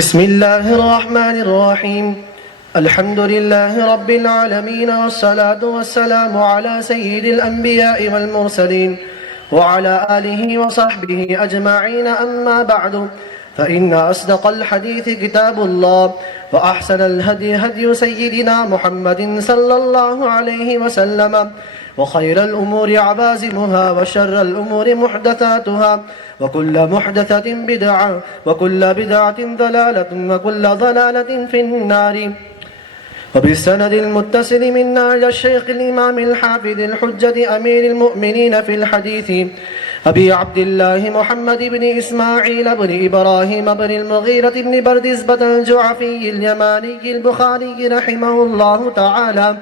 بسم الله الرحمن الرحيم. الحمد لله رب العالمين، والصلاة والسلام على سيد الأنبياء والمرسلين وعلى آله وصحبه أجمعين. أما بعد، فإن أصدق الحديث كتاب الله، وأحسن الهدي هدي سيدنا محمد صلى الله عليه وسلم، وخير الأمور عبازمها، وشر الأمور محدثاتها، وكل محدثة بدعة، وكل بدعة ضلالة، وكل ضلالة في النار. وبالسند المتصل منا إلى الشيخ الإمام الحافظ الحجة أمير المؤمنين في الحديث أبي عبد الله محمد بن إسماعيل بن إبراهيم بن المغيرة بن بردزبة الجعفي اليماني البخاري رحمه الله تعالى: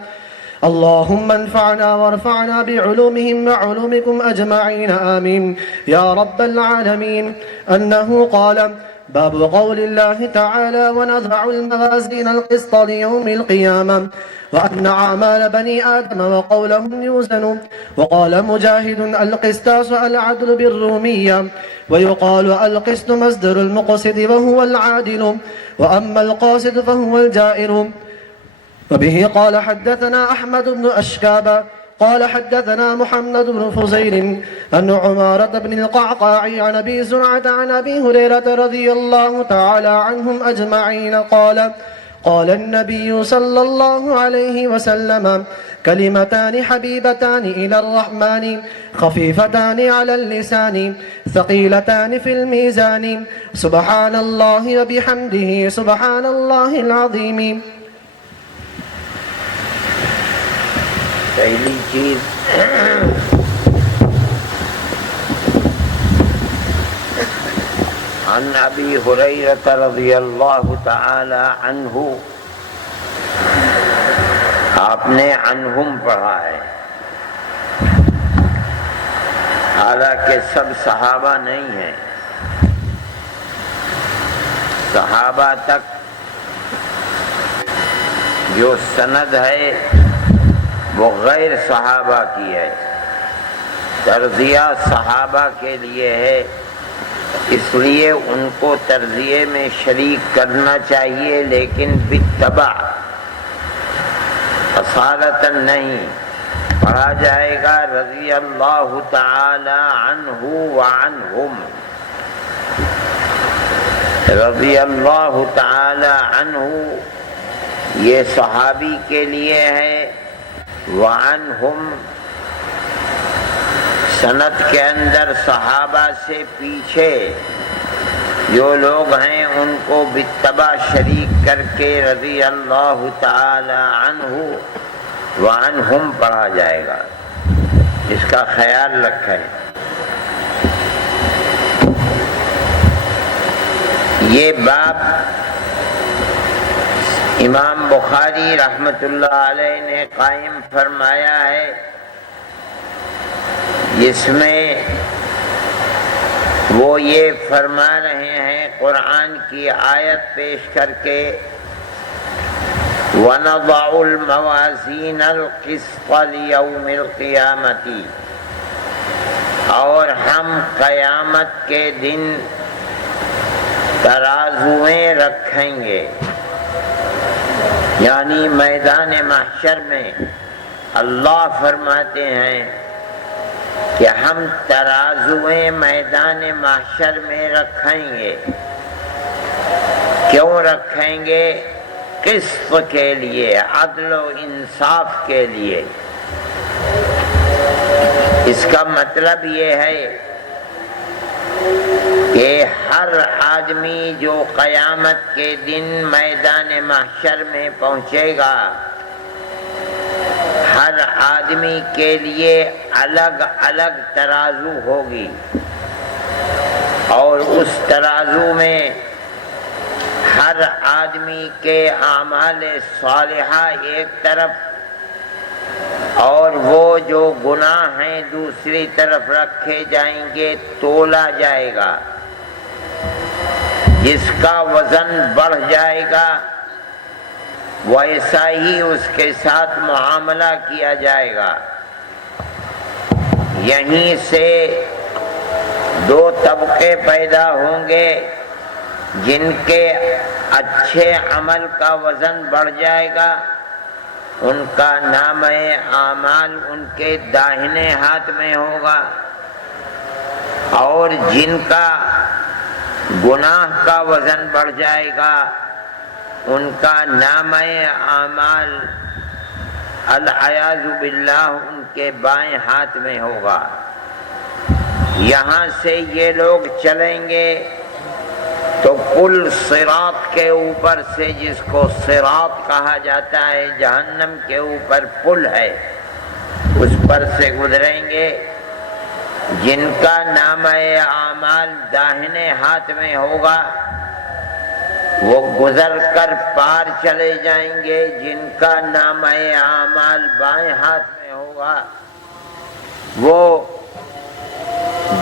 اللهم انفعنا وارفعنا بعلومهم وعلومكم أجمعين، آمين يا رب العالمين. أنه قال: باب قول الله تعالى: ونضع الموازين القسط ليوم القيامة، وأن أعمال بني آدم وقولهم يوزن. وقال مجاهد: القسطاس العدل بالرومية، ويقال القسط مصدر المقسط وهو العادل، وأما القاسط فهو الجائر. وبه قال حدثنا أحمد بن أشكاب قال حدثنا محمد بن فزيل أن عمارة بن القعقاع عن أبي زرعة عن أبي هريرة رضي الله تعالى عنهم أجمعين قال النبي صلى الله عليه وسلم: كلمتان حبيبتان إلى الرحمن، خفيفتان على اللسان، ثقيلتان في الميزان، سبحان الله وبحمده سبحان الله العظيم. پہلی چیز عن ابی ہریرہ رضی اللہ تعالی عنہ، آپ نے عنہم پڑھا ہے، حالانکہ سب صحابہ نہیں ہیں، صحابہ تک جو سند ہے وہ غیر صحابہ کی ہے، ترضیہ صحابہ کے لیے ہے، اس لیے ان کو ترضیے میں شریک کرنا چاہیے، لیکن بالتبع، اصالتاً نہیں. پڑھا جائے گا رضی اللہ تعالی عنہ وعنہم. رضی اللہ تعالی عنہ یہ صحابی کے لیے ہے، وعنہم سند کے اندر صحابہ سے پیچھے جو لوگ ہیں ان کو بالتبع شریک کر کے رضی اللہ تعالی عنہ وعنہم پڑھا جائے گا. اس کا خیال رکھیں. یہ باب امام بخاری رحمۃ اللہ علیہ نے قائم فرمایا ہے، جس میں وہ یہ فرما رہے ہیں قرآن کی آیت پیش کر کے: وَنَضَعُ الْمَوَازِينَ الْقِسْطَ لِيَوْمِ الْقِيَامَةِ، اور ہم قیامت کے دن ترازویں رکھیں گے. یعنی میدان محشر میں اللہ فرماتے ہیں کہ ہم ترازویں میدان محشر میں رکھیں گے. کیوں رکھیں گے؟ قسط کے لیے، عدل و انصاف کے لیے. اس کا مطلب یہ ہے کہ ہر آدمی جو قیامت کے دن میدان محشر میں پہنچے گا، ہر آدمی کے لیے الگ الگ ترازو ہوگی، اور اس ترازو میں ہر آدمی کے اعمال صالحہ ایک طرف اور وہ جو گناہ ہیں دوسری طرف رکھے جائیں گے، تولا جائے گا. جس کا وزن بڑھ جائے گا ویسا ہی اس کے ساتھ معاملہ کیا جائے گا. یہیں سے دو طبقے پیدا ہوں گے، جن کے اچھے عمل کا وزن بڑھ جائے گا، ان کا نامہ اعمال ان کے داہنے ہاتھ میں ہوگا، اور جن کا گناہ کا وزن بڑھ جائے گا ان کا نامہ اعمال العیاذ باللہ ان کے بائیں ہاتھ میں ہوگا۔ یہاں سے یہ لوگ چلیں گے تو پل صراط کے اوپر سے، جس کو صراط کہا جاتا ہے، جہنم کے اوپر پل ہے، اس پر سے گزریں گے۔ جن کا نامہ اعمال داہنے ہاتھ میں ہوگا وہ گزر کر پار چلے جائیں گے، جن کا نامہ اعمال بائیں ہاتھ میں ہوگا وہ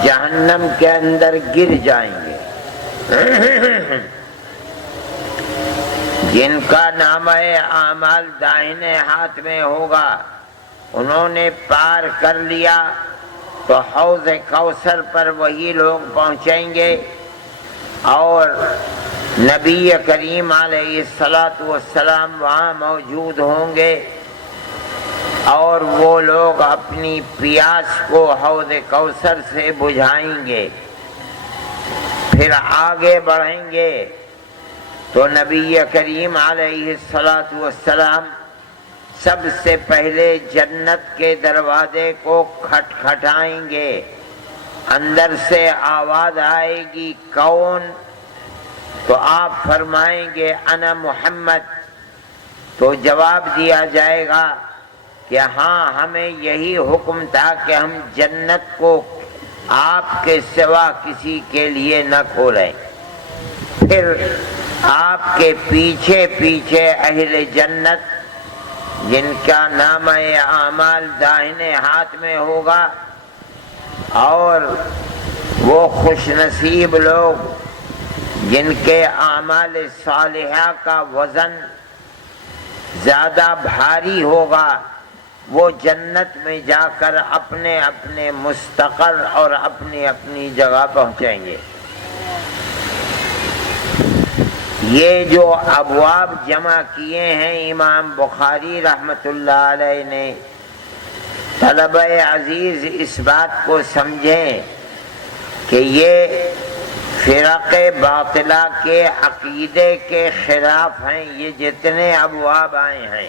جہنم کے اندر گر جائیں گے۔ جن کا نامہ اعمال داہنے ہاتھ میں ہوگا انہوں نے پار کر لیا تو حوض کوثر پر وہی لوگ پہنچیں گے، اور نبی کریم علیہ السلام وہاں موجود ہوں گے، اور وہ لوگ اپنی پیاس کو حوض کوثر سے بجھائیں گے۔ پھر آگے بڑھیں گے تو نبی کریم علیہ السلام سب سے پہلے جنت کے دروازے کو کھٹکھٹائیں گے۔ اندر سے آواز آئے گی، کون؟ تو آپ فرمائیں گے انا محمد، تو جواب دیا جائے گا کہ ہاں، ہمیں یہی حکم تھا کہ ہم جنت کو آپ کے سوا کسی کے لیے نہ کھولیں۔ پھر آپ کے پیچھے پیچھے اہل جنت جن کا نامہ اعمال داہنے ہاتھ میں ہوگا، اور وہ خوش نصیب لوگ جن کے اعمال صالحہ کا وزن زیادہ بھاری ہوگا، وہ جنت میں جا کر اپنے اپنے مستقر اور اپنی اپنی جگہ پہنچیں گے۔ یہ جو ابواب جمع کیے ہیں امام بخاری رحمۃ اللہ علیہ نے، طلبہ عزیز اس بات کو سمجھیں کہ یہ فرق باطلہ کے عقیدے کے خلاف ہیں۔ یہ جتنے ابواب آئے ہیں،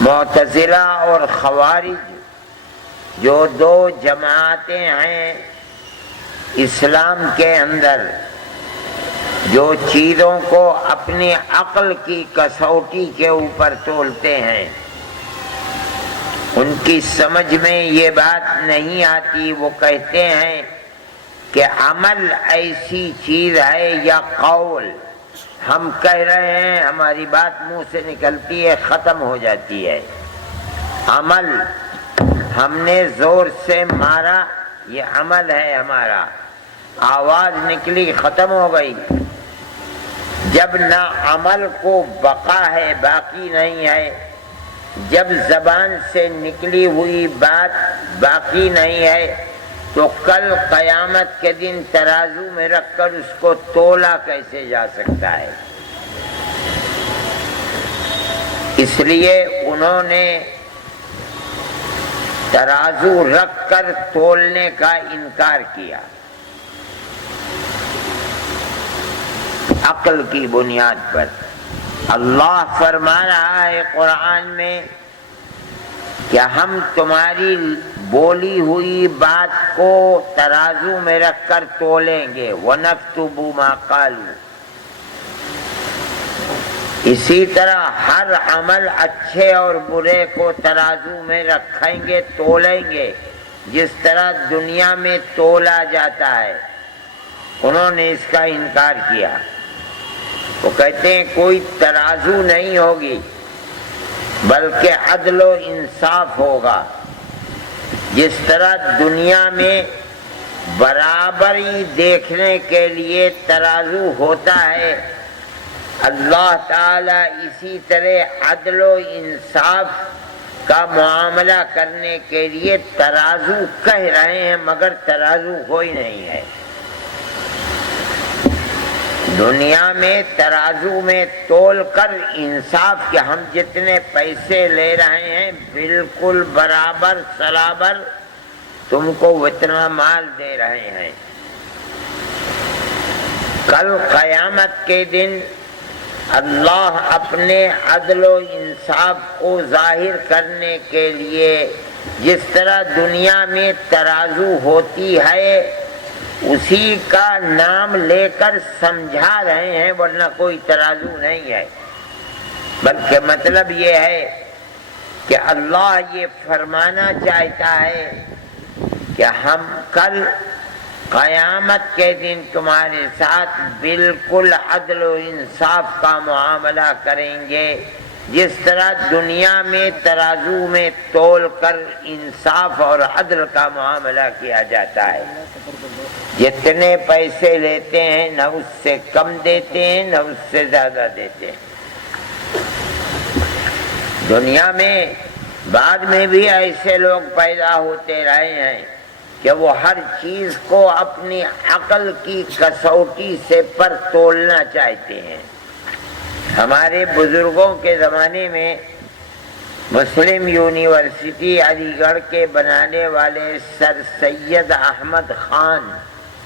معتزلہ اور خوارج جو دو جماعتیں ہیں اسلام کے اندر، جو چیزوں کو اپنی عقل کی کسوٹی کے اوپر تولتے ہیں، ان کی سمجھ میں یہ بات نہیں آتی۔ وہ کہتے ہیں کہ عمل ایسی چیز ہے یا قول، ہم کہہ رہے ہیں، ہماری بات منہ سے نکلتی ہے، ختم ہو جاتی ہے۔ عمل ہم نے زور سے مارا، یہ عمل ہے ہمارا، آواز نکلی، ختم ہو گئی۔ جب نہ عمل کو بقا ہے، باقی نہیں ہے، جب زبان سے نکلی ہوئی بات باقی نہیں ہے، تو کل قیامت کے دن ترازو میں رکھ کر اس کو تولا کیسے جا سکتا ہے؟ اس لیے انہوں نے ترازو رکھ کر تولنے کا انکار کیا، عقل کی بنیاد پر۔ اللہ فرما رہا ہے قرآن میں کہ ہم تمہاری بولی ہوئی بات کو ترازو میں رکھ کر تولیں گے، وَنَكْتُبُ مَا قَالُوا۔ اسی طرح ہر عمل اچھے اور برے کو ترازو میں رکھیں گے، تولیں گے، جس طرح دنیا میں تولا جاتا ہے۔ انہوں نے اس کا انکار کیا۔ وہ کہتے ہیں کوئی ترازو نہیں ہوگی، بلکہ عدل و انصاف ہوگا۔ جس طرح دنیا میں برابری دیکھنے کے لیے ترازو ہوتا ہے، اللہ تعالیٰ اسی طرح عدل و انصاف کا معاملہ کرنے کے لیے ترازو کہہ رہے ہیں، مگر ترازو کوئی نہیں ہے۔ دنیا میں ترازو میں تول کر انصاف کے ہم جتنے پیسے لے رہے ہیں بالکل برابر سرابر تم کو اتنا مال دے رہے ہیں۔ کل قیامت کے دن اللہ اپنے عدل و انصاف کو ظاہر کرنے کے لیے جس طرح دنیا میں ترازو ہوتی ہے اسی کا نام لے کر سمجھا رہے ہیں، ورنہ کوئی ترازو نہیں ہے، بلکہ مطلب یہ ہے کہ اللہ یہ فرمانا چاہتا ہے کہ ہم کل قیامت کے دن تمہارے ساتھ بالکل عدل و انصاف کا معاملہ کریں گے، جس طرح دنیا میں ترازو میں تول کر انصاف اور عدل کا معاملہ کیا جاتا ہے۔ جتنے پیسے لیتے ہیں نہ اس سے کم دیتے ہیں نہ اس سے زیادہ دیتے ہیں۔ دنیا میں بعد میں بھی ایسے لوگ پیدا ہوتے رہے ہیں کہ وہ ہر چیز کو اپنی عقل کی کسوٹی سے پر تولنا چاہتے ہیں۔ ہمارے بزرگوں کے زمانے میں مسلم یونیورسٹی علی گڑھ کے بنانے والے سر سید احمد خان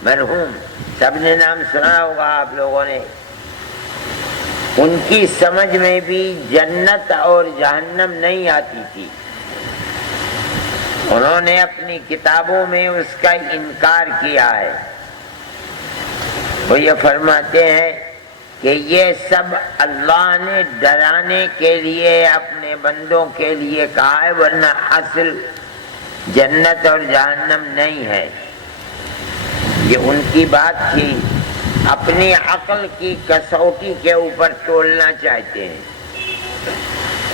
مرحوم، سب نے نام سنا ہوگا آپ لوگوں نے، ان کی سمجھ میں بھی جنت اور جہنم نہیں آتی تھی۔ انہوں نے اپنی کتابوں میں اس کا انکار کیا ہے۔ وہ یہ فرماتے ہیں کہ یہ سب اللہ نے ڈرانے کے لیے اپنے بندوں کے لیے کہا ہے، ورنہ اصل جنت اور جہنم نہیں ہے۔ یہ ان کی بات تھی، اپنی عقل کی کسوٹی کے اوپر تولنا چاہتے ہیں،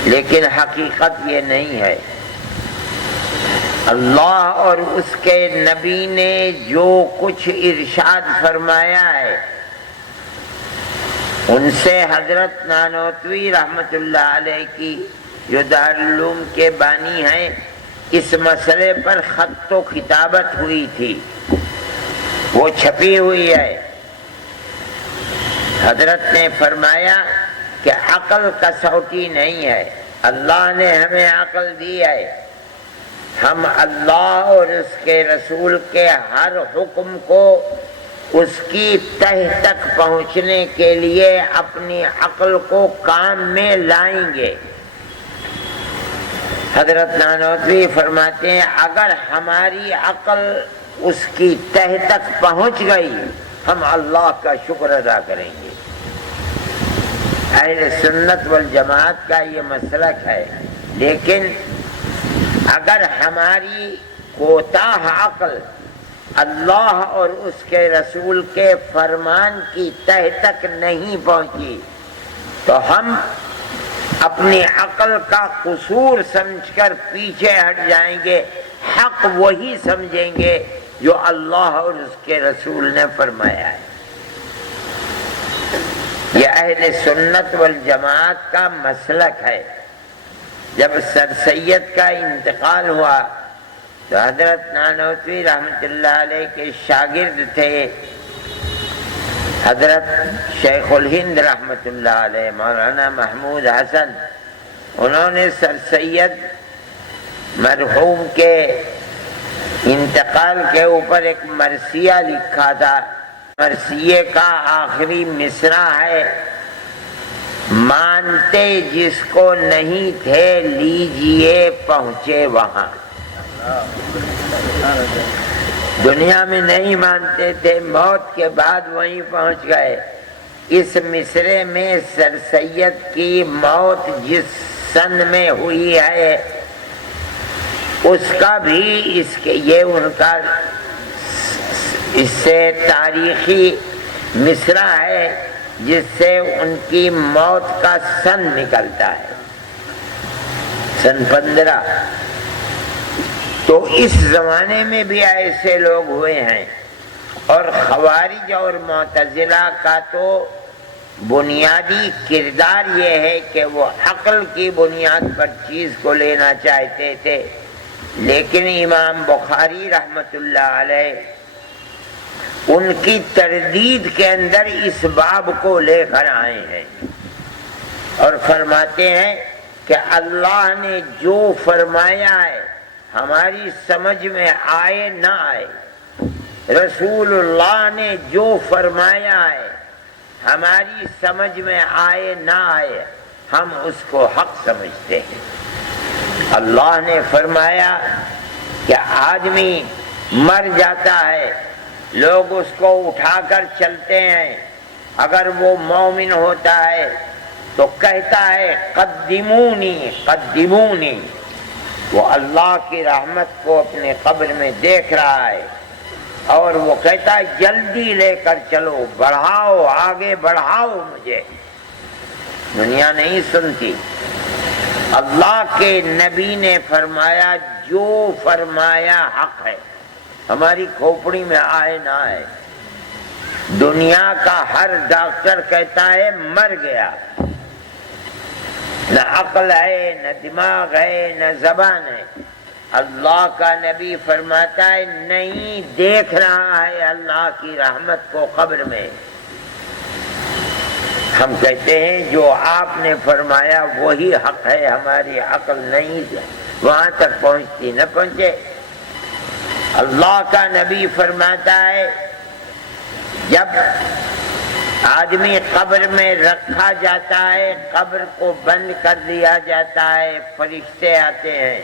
لیکن حقیقت یہ نہیں ہے۔ اللہ اور اس کے نبی نے جو کچھ ارشاد فرمایا ہے، ان سے حضرت نانوتوی رحمت اللہ علیہ کی جو دارالعلوم کے بانی ہیں، اس مسئلے پر خط و کتابت ہوئی تھی، وہ چھپی ہوئی ہے۔ حضرت نے فرمایا کہ عقل کسوٹی نہیں ہے، اللہ نے ہمیں عقل دی ہے، ہم اللہ اور اس کے رسول کے ہر حکم کو اس کی تہ تک پہنچنے کے لیے اپنی عقل کو کام میں لائیں گے۔ حضرت نانوتوی فرماتے ہیں اگر ہماری عقل اس کی تہ تک پہنچ گئی ہم اللہ کا شکر ادا کریں گے۔ اہل سنت والجماعت کا یہ مسلک ہے، لیکن اگر ہماری کوتاہ عقل اللہ اور اس کے رسول کے فرمان کی تہ تک نہیں پہنچی تو ہم اپنی عقل کا قصور سمجھ کر پیچھے ہٹ جائیں گے، حق وہی سمجھیں گے جو اللہ اور اس کے رسول نے فرمایا ہے۔ یہ اہل سنت والجماعت کا مسلک ہے۔ جب سر سید کا انتقال ہوا تو حضرت نانوتوی رحمت اللہ علیہ کے شاگرد تھے حضرت شیخ الہند رحمت اللہ علیہ مولانا محمود حسن، انہوں نے سر سید مرحوم کے انتقال کے اوپر ایک مرثیہ لکھا تھا۔ مرثیے کا آخری مصرع ہے، مانتے جس کو نہیں تھے لیجئے پہنچے وہاں۔ دنیا میں نہیں مانتے تھے، موت کے بعد وہیں پہنچ گئے۔ اس مصرے میں سر سید کی موت جس سن میں ہوئی ہے اس کا بھی یہ ان کا اس سے تاریخی مصرع ہے جس سے ان کی موت کا سن نکلتا ہے، سن 15۔ تو اس زمانے میں بھی ایسے لوگ ہوئے ہیں، اور خوارج اور معتزلہ کا تو بنیادی کردار یہ ہے کہ وہ عقل کی بنیاد پر چیز کو لینا چاہتے تھے، لیکن امام بخاری رحمت اللہ علیہ ان کی تردید کے اندر اس باب کو لے کر آئے ہیں اور فرماتے ہیں کہ اللہ نے جو فرمایا ہے ہماری سمجھ میں آئے نہ آئے، رسول اللہ نے جو فرمایا ہے ہماری سمجھ میں آئے نہ آئے، ہم اس کو حق سمجھتے ہیں۔ اللہ نے فرمایا کہ آدمی مر جاتا ہے، لوگ اس کو اٹھا کر چلتے ہیں، اگر وہ مومن ہوتا ہے تو کہتا ہے قدمونی قدمونی، وہ اللہ کی رحمت کو اپنے قبر میں دیکھ رہا ہے اور وہ کہتا ہے جلدی لے کر چلو، بڑھاؤ، آگے بڑھاؤ مجھے۔ دنیا نہیں سنتی۔ اللہ کے نبی نے فرمایا جو فرمایا حق ہے، ہماری کھوپڑی میں آئے نہ آئے۔ دنیا کا ہر ڈاکٹر کہتا ہے مر گیا، نہ عقل ہے، نہ دماغ ہے، نہ زبان ہے۔ اللہ کا نبی فرماتا ہے نہیں، دیکھ رہا ہے اللہ کی رحمت کو قبر میں۔ ہم کہتے ہیں جو آپ نے فرمایا وہی حق ہے، ہماری عقل نہیں وہاں تک پہنچتی، نہ پہنچے۔ اللہ کا نبی فرماتا ہے جب آدمی قبر میں رکھا جاتا ہے، قبر کو بند کر دیا جاتا ہے، فرشتے آتے ہیں،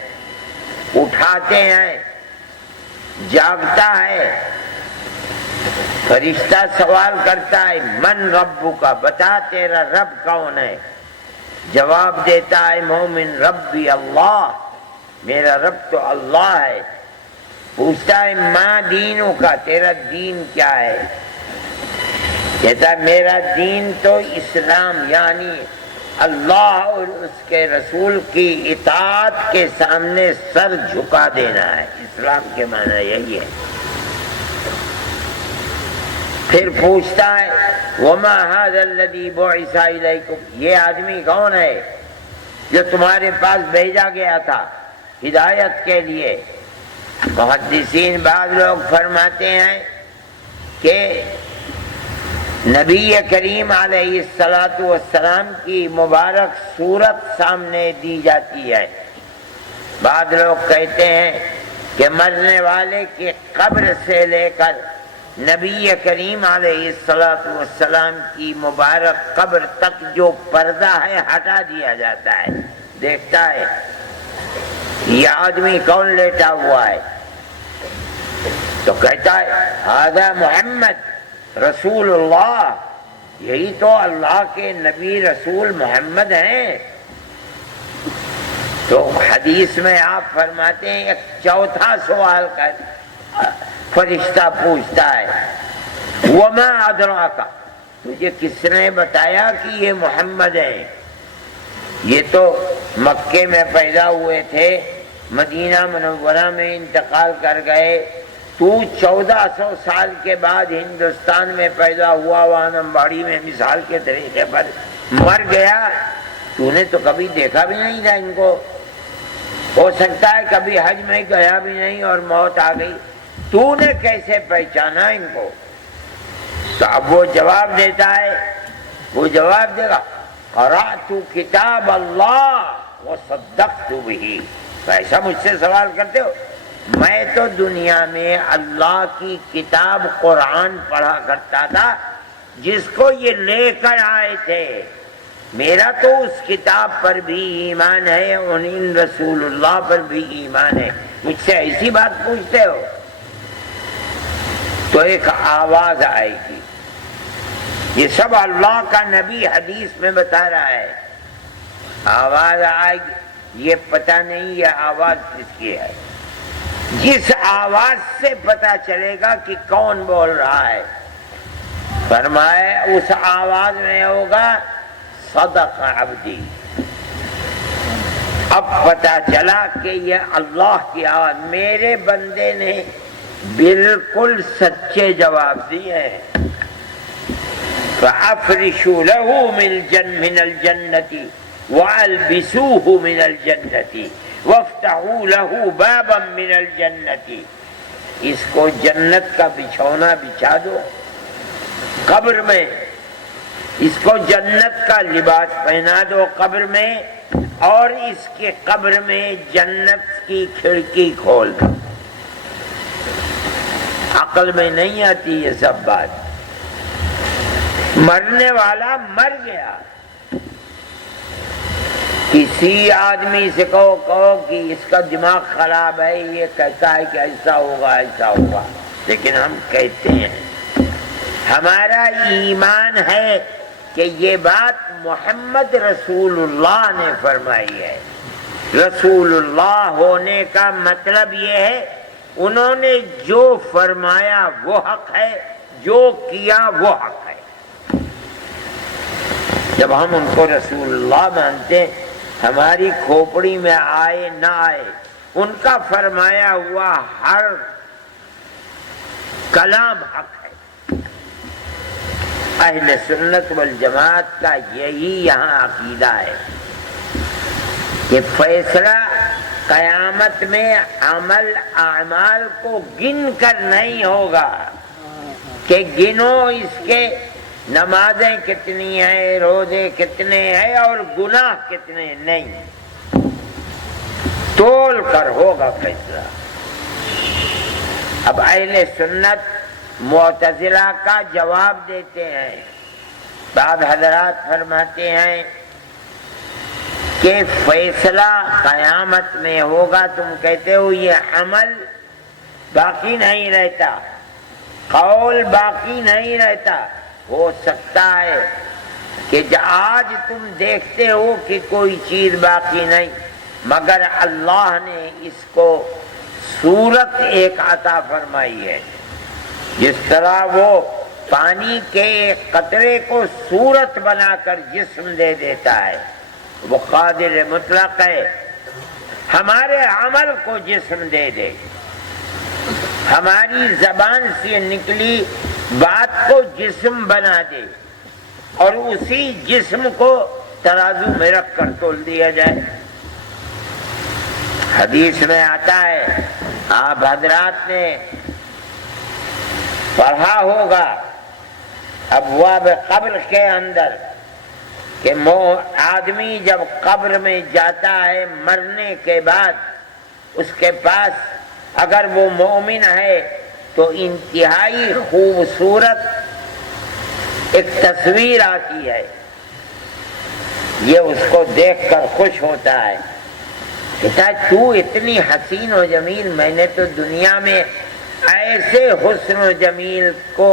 اٹھاتے ہیں، جاگتا ہے، فرشتہ سوال کرتا ہے من ربک، بتا تیرا رب کون ہے؟ جواب دیتا ہے مومن ربی اللہ، میرا رب تو اللہ ہے۔ پوچھتا ہے ما دینوں کا، تیرا دین کیا ہے؟ کہتا ہے میرا دین تو اسلام، یعنی اللہ اور اس کے رسول کی اطاعت کے سامنے سر جھکا دینا ہے۔ اسلام کے معنی یہی ہے۔ پھر پوچھتا ہے وما هذا الذي بعث اليكم، یہ آدمی کون ہے جو تمہارے پاس بھیجا گیا تھا ہدایت کے لیے؟ محدثین بعض لوگ فرماتے ہیں کہ نبی کریم علیہ السلام کی مبارک صورت سامنے دی جاتی ہے۔ بعض لوگ کہتے ہیں کہ مرنے والے کی قبر سے لے کر نبی کریم علیہ السلام کی مبارک قبر تک جو پردہ ہے ہٹا دیا جاتا ہے، دیکھتا ہے یہ آدمی کون لیٹا ہوا ہے، تو کہتا ہے ھذا محمد رسول اللہ، یہی تو اللہ کے نبی رسول محمد ہیں۔ تو حدیث میں آپ فرماتے ہیں ایک چوتھا سوال کا فرشتہ پوچھتا ہے وما ادراک، تجھے کس نے بتایا کہ یہ محمد ہیں؟ یہ تو مکے میں پیدا ہوئے تھے، مدینہ منورہ میں انتقال کر گئے، تو 1400 سال کے بعد ہندوستان میں پیدا ہوا، وانمباڑی میں مثال کے طریقے پر مر گیا، تو نے تو کبھی دیکھا بھی نہیں تھا ان کو، ہو سکتا ہے کبھی حج میں گیا بھی نہیں اور موت آ گئی، تو نے کیسے پہچانا ان کو؟ تو اب وہ جواب دیتا ہے، وہ جواب دے گا قرأت کتاب اللہ وصدقت بہ۔ ایسا مجھ سے سوال کرتے ہو؟ میں تو دنیا میں اللہ کی کتاب قرآن پڑھا کرتا تھا جس کو یہ لے کر آئے تھے، میرا تو اس کتاب پر بھی ایمان ہے اور ان رسول اللہ پر بھی ایمان ہے، مجھ سے ایسی بات پوچھتے ہو؟ تو ایک آواز آئے گی، یہ سب اللہ کا نبی حدیث میں بتا رہا ہے، آواز آئے گی، یہ پتہ نہیں یہ آواز کس کی ہے، جس آواز سے پتہ چلے گا کہ کون بول رہا ہے، فرمایا اس آواز میں ہوگا صدق عبدی۔ اب پتہ چلا کہ یہ اللہ کی آواز، میرے بندے نے بالکل سچے جواب دیے ہیں۔ فَأَفْرِشُوا لَهُ مِنَ الْجَنَّةِ وَأَلْبِسُوهُ مِنَ الْجَنَّةِ وَافْتَحُوا لَهُ بَابًا مِنَ الْجَنَّةِ۔ اس کو جنت کا بچھونا بچھا دو قبر میں، اس کو جنت کا لباس پہنا دو قبر میں، اور اس کے قبر میں جنت کی کھڑکی کھول دو۔ عقل میں نہیں آتی یہ سب بات۔ مرنے والا مر گیا، کسی آدمی سے کہو کہ اس کا دماغ خراب ہے، یہ کہتا ہے کہ ایسا ہوگا ایسا ہوگا، لیکن ہم کہتے ہیں، ہمارا ایمان ہے کہ یہ بات محمد رسول اللہ نے فرمائی ہے۔ رسول اللہ ہونے کا مطلب یہ ہے انہوں نے جو فرمایا وہ حق ہے، جو کیا وہ حق ہے۔ جب ہم ان کو رسول اللہ مانتے ہیں، ہماری کھوپڑی میں آئے نہ آئے، ان کا فرمایا ہوا ہر کلام حق ہے۔ اہل سنت والجماعت کا یہی یہاں عقیدہ ہے کہ فیصلہ قیامت میں عمل اعمال کو گن کر نہیں ہوگا کہ گنو اس کے نمازیں کتنی ہیں، روزے کتنے ہیں اور گناہ کتنے، نہیں، تول کر ہوگا فیصلہ۔ اب اہل سنت معتزلہ کا جواب دیتے ہیں، بعض حضرات فرماتے ہیں کہ فیصلہ قیامت میں ہوگا، تم کہتے ہو یہ عمل باقی نہیں رہتا، قول باقی نہیں رہتا۔ ہو سکتا ہے کہ آج تم دیکھتے ہو کہ کوئی چیز باقی نہیں، مگر اللہ نے اس کو صورت ایک عطا فرمائی ہے، جس طرح وہ پانی کے ایک قطرے کو صورت بنا کر جسم دے دیتا ہے، وہ قادر مطلق ہے ہمارے عمل کو جسم دے دے، ہماری زبان سے نکلی بات کو جسم بنا دے، اور اسی جسم کو ترازو میں رکھ کر تول دیا جائے۔ حدیث میں آتا ہے، آپ حضرات نے پڑھا ہوگا ابواب قبر کے اندر کہ آدمی جب قبر میں جاتا ہے مرنے کے بعد، اس کے پاس اگر وہ مومن ہے تو انتہائی خوبصورت ایک تصویر آتی ہے، یہ اس کو دیکھ کر خوش ہوتا ہے، کہتا ہے تو اتنی حسین و جمیل، میں نے تو دنیا میں ایسے حسن و جمیل کو،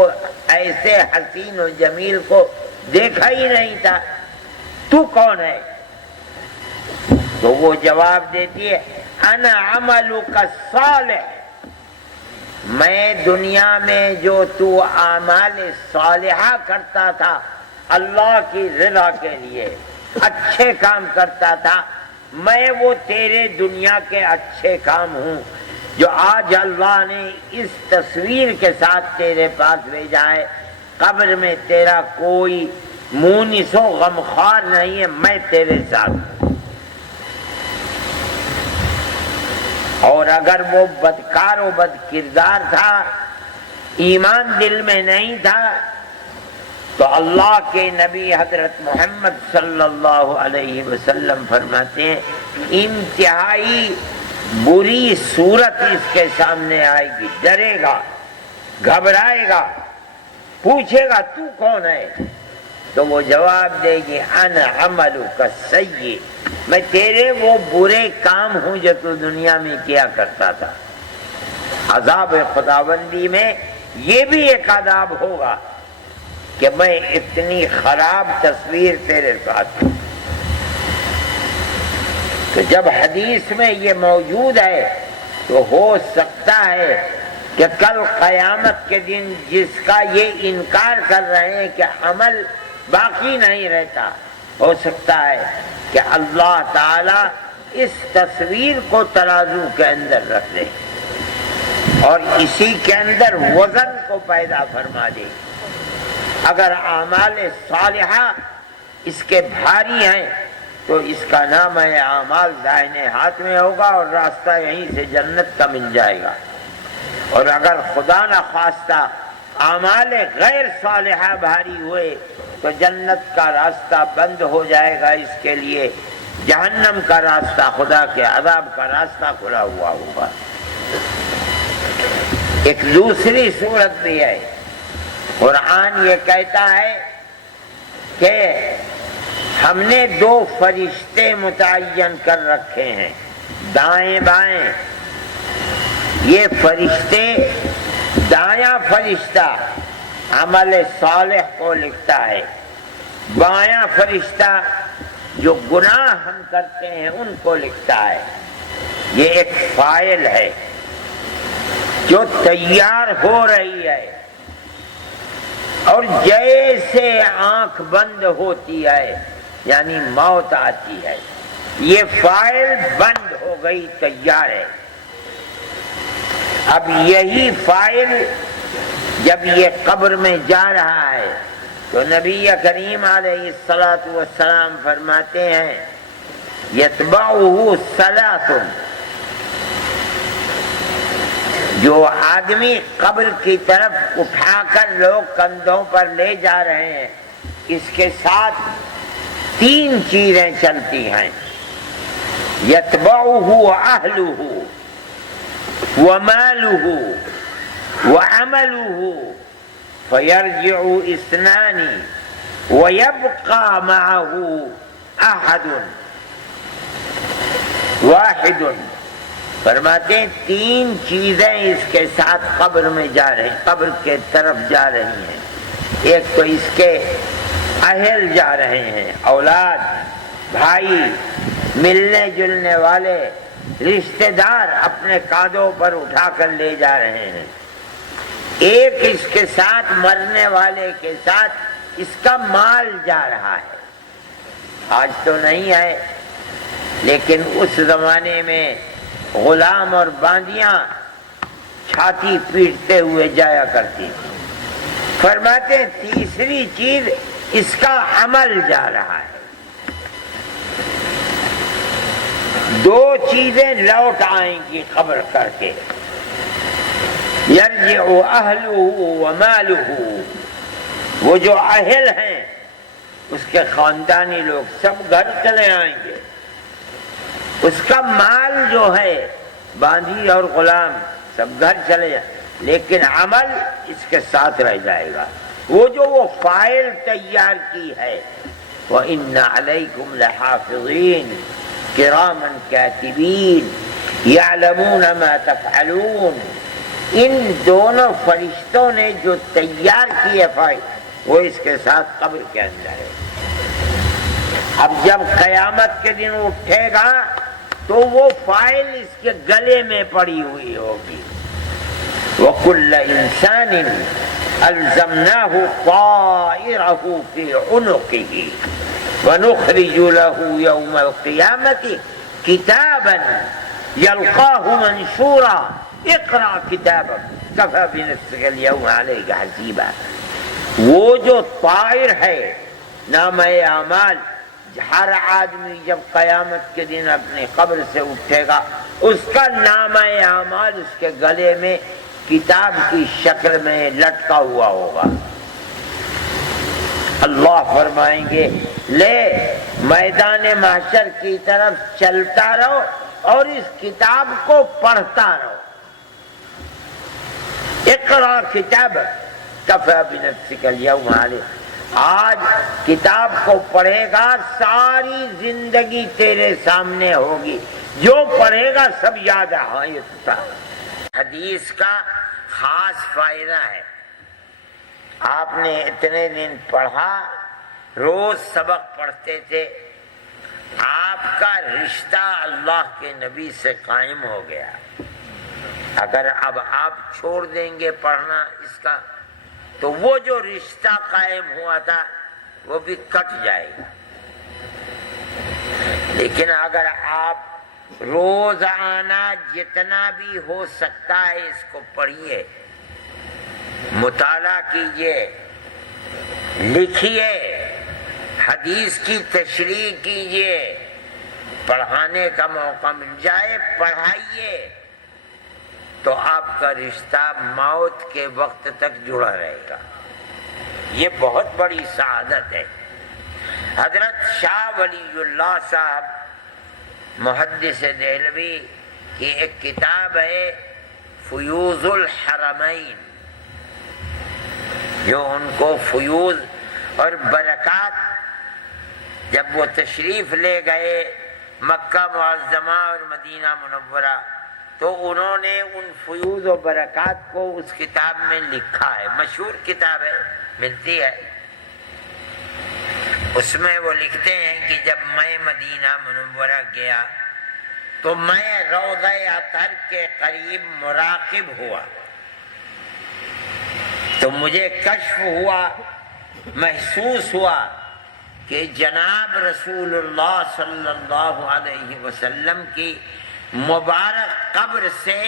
ایسے حسین و جمیل کو دیکھا ہی نہیں تھا، تو کون ہے؟ تو وہ جواب دیتی ہے، انا عملک الصالح، میں دنیا میں جو تو اعمال صالحہ کرتا تھا اللہ کی رضا کے لیے، اچھے کام کرتا تھا، میں وہ تیرے دنیا کے اچھے کام ہوں جو آج اللہ نے اس تصویر کے ساتھ تیرے پاس بھیجا ہے۔ قبر میں تیرا کوئی مونس و غمخوار نہیں ہے، میں تیرے ساتھ ہوں۔ اور اگر وہ بدکار و بد کردار تھا، ایمان دل میں نہیں تھا، تو اللہ کے نبی حضرت محمد صلی اللہ علیہ وسلم فرماتے ہیں انتہائی بری صورت اس کے سامنے آئے گی، ڈرے گا، گھبرائے گا، پوچھے گا تو کون ہے؟ تو وہ جواب دے گی انا عملک السیئ، میں تیرے وہ برے کام ہوں جو تو دنیا میں کیا کرتا تھا۔ عذاب خداوندی میں یہ بھی ایک عذاب ہوگا کہ میں اتنی خراب تصویر تیرے ساتھ ہوں۔ تو جب حدیث میں یہ موجود ہے تو ہو سکتا ہے کہ کل قیامت کے دن جس کا یہ انکار کر رہے ہیں کہ عمل باقی نہیں رہتا، ہو سکتا ہے کہ اللہ تعالی اس تصویر کو ترازو کے اندر رکھ دے اور اسی کے اندر وزن کو پیدا فرما دے۔ اگر اعمال صالحہ اس کے بھاری ہیں تو اس کا نام ہے اعمال دائنے ہاتھ میں ہوگا اور راستہ یہیں سے جنت کا مل جائے گا۔ اور اگر خدا نہ خواستہ اعمال غیر صالحہ بھاری ہوئے تو جنت کا راستہ بند ہو جائے گا اس کے لیے، جہنم کا راستہ، خدا کے عذاب کا راستہ کھلا ہوا ہوگا۔ ایک دوسری صورت بھی ہے، قرآن یہ کہتا ہے کہ ہم نے 2 فرشتے متعین کر رکھے ہیں دائیں بائیں۔ یہ فرشتے، دایاں فرشتہ عمل صالح کو لکھتا ہے، بایاں فرشتہ جو گناہ ہم کرتے ہیں ان کو لکھتا ہے۔ یہ ایک فائل ہے جو تیار ہو رہی ہے، اور جیسے آنکھ بند ہوتی ہے یعنی موت آتی ہے، یہ فائل بند ہو گئی، تیار ہے۔ اب یہی فائل جب یہ قبر میں جا رہا ہے تو نبی کریم علیہ الصلاۃ والسلام فرماتے ہیں یتبعہ ثلاث، جو آدمی قبر کی طرف اٹھا کر لوگ کندھوں پر لے جا رہے ہیں، اس کے ساتھ 3 چیزیں چلتی ہیں، یتبعہ اہلہ ومالہ وعملہ فیرجع 2 ویبقى معه احد واحد۔ فرماتے ہیں 3 چیزیں اس کے ساتھ قبر میں جا رہی ہیں، قبر کے طرف جا رہی ہیں۔ ایک تو اس کے اہل جا رہے ہیں، اولاد، بھائی، ملنے جلنے والے، رشتہ دار اپنے کاندھوں پر اٹھا کر لے جا رہے ہیں۔ ایک اس کے ساتھ مرنے والے کے ساتھ اس کا مال جا رہا ہے۔ آج تو نہیں ہے، لیکن اس زمانے میں غلام اور باندیاں چھاتی پیٹتے ہوئے جایا کرتی تھی۔ فرماتے ہیں 3 چیز اس کا عمل جا رہا ہے، 2 چیزیں لوٹ آئیں گی قبر کر کے، یرجع اہلہ ومالہ، وہ جو اہل ہیں اس کے خاندانی لوگ سب گھر چلے آئیں گے، اس کا مال جو ہے باندھی اور غلام سب گھر چلے جائیں، لیکن عمل اس کے ساتھ رہ جائے گا۔ وہ فائل تیار کی ہے، وَإِنَّ عَلَيْكُمْ لَحَافِظِينَ كِرَامًا كَاتِبِينَ يَعْلَمُونَ مَا تَفْعَلُونَ، ان دونوں فرشتوں نے جو تیار کی ہے فائل، وہ اس کے ساتھ قبر کے اندر ہے۔ اب جب قیامت کے دن اٹھے گا تو وہ فائل اس کے گلے میں پڑی ہوئی ہوگی۔ وَكُلَّ إِنسَانٍ أَلْزَمْنَاهُ طَائِرَهُ فِي عُنُقِهِ وَنُخْرِجُ لَهُ يَوْمَ الْقِيَامَةِ كِتَابًا يَلْقَاهُ مَنْشُورًا اقرأ كِتَابَكَ كَفَى بِنَفْسِكَ الْيَوْمَ عَلَيْكَ حَسِيبًا۔ وہ جو طائر ہے نامہ اعمال، ہر آدمی جب قیامت کے دن اپنی قبر سے اٹھے گا اس کا نامہ اعمال اس کے گلے میں کتاب کی شکل میں لٹکا ہوا ہوگا۔ اللہ فرمائیں گے لے میدان محشر کی طرف چلتا رہو اور اس کتاب کو پڑھتا رہو۔ اقرأ کتابک کفی بنفسک اليوم علیک، آج کتاب کو پڑھے گا ساری زندگی تیرے سامنے ہوگی، جو پڑھے گا سب یاد آئے۔ حدیث کا خاص فائدہ ہے، آپ نے اتنے دن پڑھا، روز سبق پڑھتے تھے، آپ کا رشتہ اللہ کے نبی سے قائم ہو گیا۔ اگر اب آپ چھوڑ دیں گے پڑھنا اس کا تو وہ جو رشتہ قائم ہوا تھا وہ بھی کٹ جائے گا۔ لیکن اگر آپ روزانہ جتنا بھی ہو سکتا ہے اس کو پڑھیے، مطالعہ کیجیے، لکھیے، حدیث کی تشریح کیجیے، پڑھانے کا موقع مل جائے پڑھائیے، تو آپ کا رشتہ موت کے وقت تک جڑا رہے گا۔ یہ بہت بڑی سعادت ہے۔ حضرت شاہ ولی اللہ صاحب محدث دہلوی کی ایک کتاب ہے فیوض الحرمین، جو ان کو فیوض اور برکات، جب وہ تشریف لے گئے مکہ معظمہ اور مدینہ منورہ تو انہوں نے ان فیوض و برکات کو اس کتاب میں لکھا ہے، مشہور کتاب ہے، ملتی ہے۔ اس میں وہ لکھتے ہیں کہ جب میں مدینہ منورہ گیا تو میں روضہ اطہر کے قریب مراقب ہوا تو مجھے کشف ہوا، محسوس ہوا کہ جناب رسول اللہ صلی اللہ علیہ وسلم کی مبارک قبر سے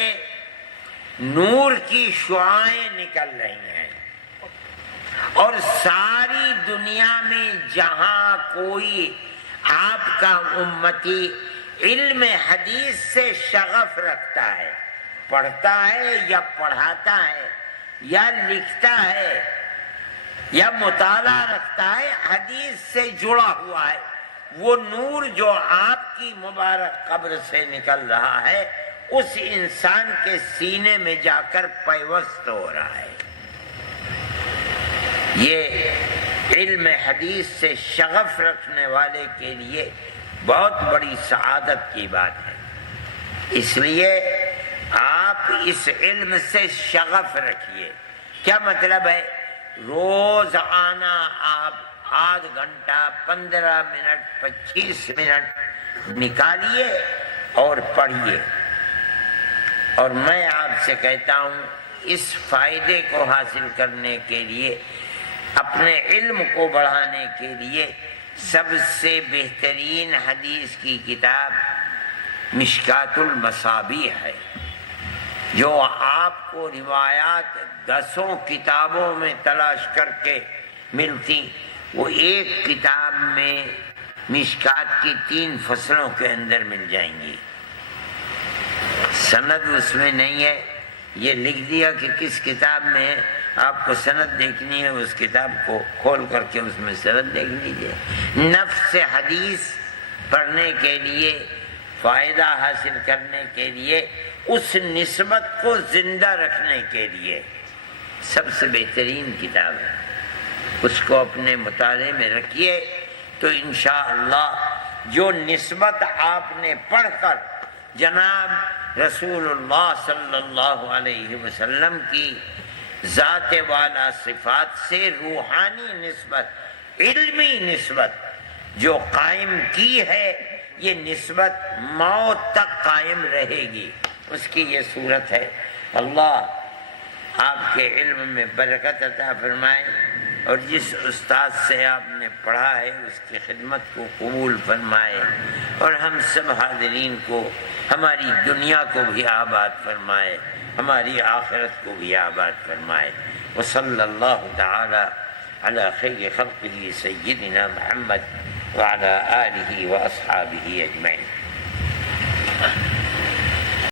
نور کی شعاعیں نکل رہی ہیں، اور ساری دنیا میں جہاں کوئی آپ کا امتی علم حدیث سے شغف رکھتا ہے، پڑھتا ہے یا پڑھاتا ہے یا لکھتا ہے یا مطالعہ رکھتا ہے، حدیث سے جڑا ہوا ہے، وہ نور جو آپ کی مبارک قبر سے نکل رہا ہے اس انسان کے سینے میں جا کر پیوست ہو رہا ہے۔ یہ علم حدیث سے شغف رکھنے والے کے لیے بہت بڑی سعادت کی بات ہے۔ اس لیے آپ اس علم سے شغف رکھیے۔ کیا مطلب ہے؟ روز آنا، آپ آدھ گھنٹہ 15 منٹ 25 منٹ نکالیے اور پڑھیے۔ اور میں آپ سے کہتا ہوں اس فائدے کو حاصل کرنے کے لیے، اپنے علم کو بڑھانے کے لیے سب سے بہترین حدیث کی کتاب مشکات المصابیح ہے، جو آپ کو روایات 10 کتابوں میں تلاش کر کے ملتی، وہ ایک کتاب میں مشکات کی 3 فصلوں کے اندر مل جائیں گی۔ سند اس میں نہیں ہے، یہ لکھ دیا کہ کس کتاب میں ہے، آپ کو سند دیکھنی ہے، اس کتاب کو کھول کر کے اس میں سند دیکھ لیجیے۔ نفس حدیث پڑھنے کے لیے، فائدہ حاصل کرنے کے لیے، اس نسبت کو زندہ رکھنے کے لیے سب سے بہترین کتاب ہے۔ اس کو اپنے مطالعے میں رکھیے تو انشاءاللہ جو نسبت آپ نے پڑھ کر جناب رسول اللہ صلی اللہ علیہ وسلم کی ذات والا صفات سے روحانی نسبت، علمی نسبت جو قائم کی ہے، یہ نسبت موت تک قائم رہے گی۔ اس کی یہ صورت ہے۔ اللہ آپ کے علم میں برکت عطا فرمائے، اور جس استاد سے آپ نے پڑھا ہے اس کی خدمت کو قبول فرمائے، اور ہم سب حاضرین کو، ہماری دنیا کو بھی آباد فرمائے، ہماری آخرت کو بھی آباد فرمائے۔ وصلی اللہ تعالی علی خیر خلقہ سیدنا محمد وعلی آلہ واصحابہ اجمعین۔